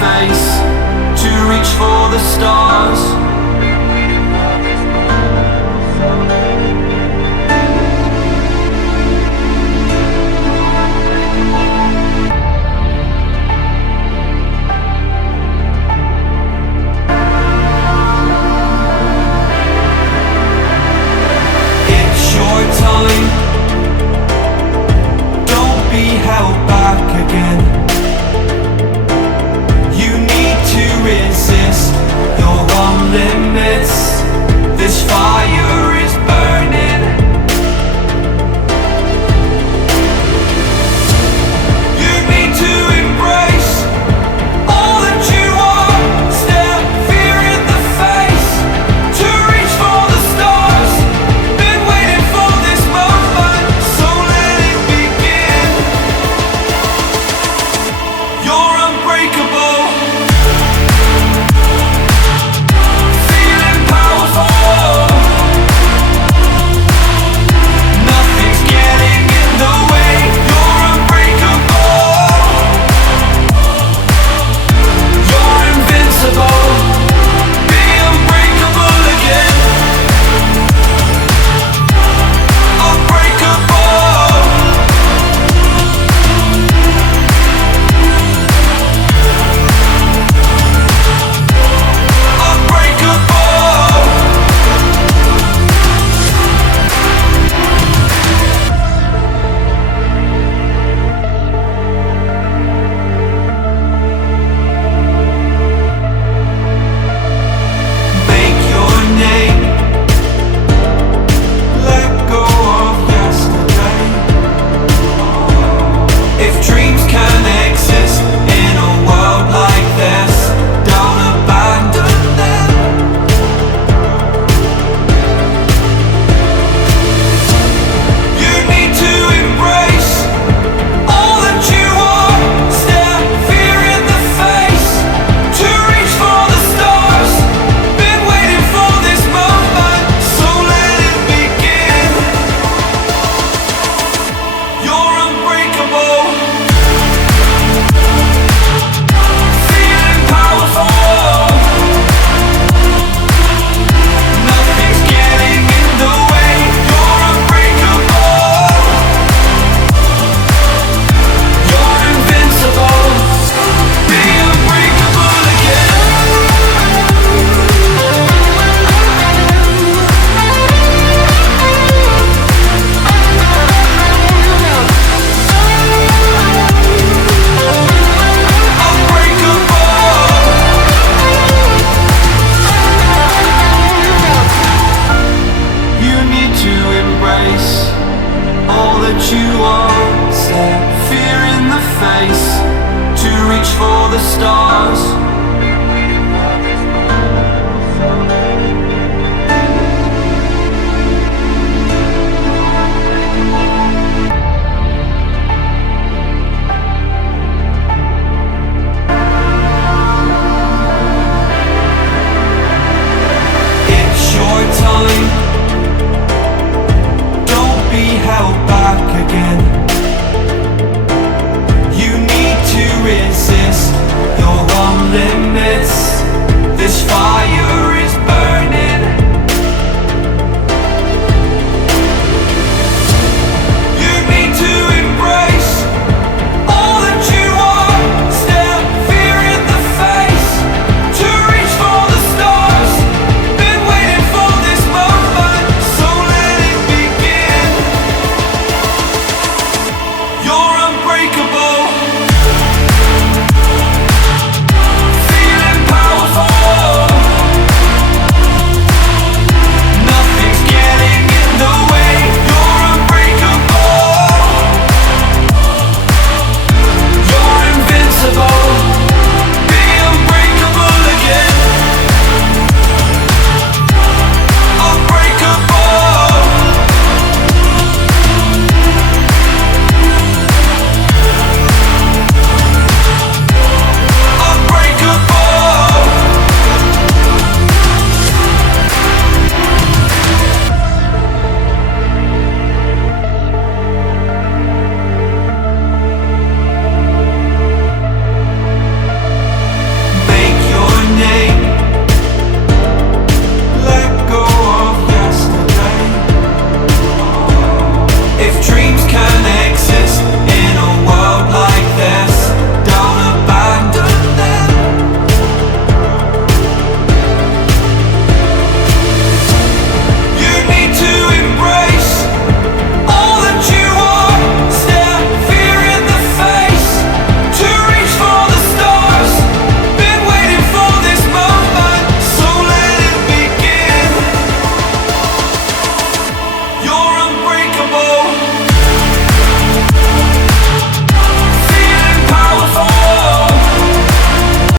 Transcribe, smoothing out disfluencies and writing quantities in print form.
face, to reach for the stars. It's your time. Don't be held back again. You need to resist. You're on limits. This fire is burning. You need to embrace all that you are. Stare fear in the face, to reach for the stars. Been waiting for this moment, so let it begin. You're unbreakable. Feeling powerful. Nothing's getting in the way. You're unbreakable. You're invincible. Be unbreakable again. Unbreakable. Unbreakable. Make your name. Let go of yesterday. If dreams can exist in a world like this, don't abandon them. You need to embrace all that you are. Stare fear in the face, to reach for the stars. Been waiting for this moment, so let it begin. You're unbreakable. Feeling powerful. Nothing's getting in the way. You're unbreakable. You're invincible. Be unbreakable again. You need to embrace all that you are. Stare fear in the face, to reach for the stars.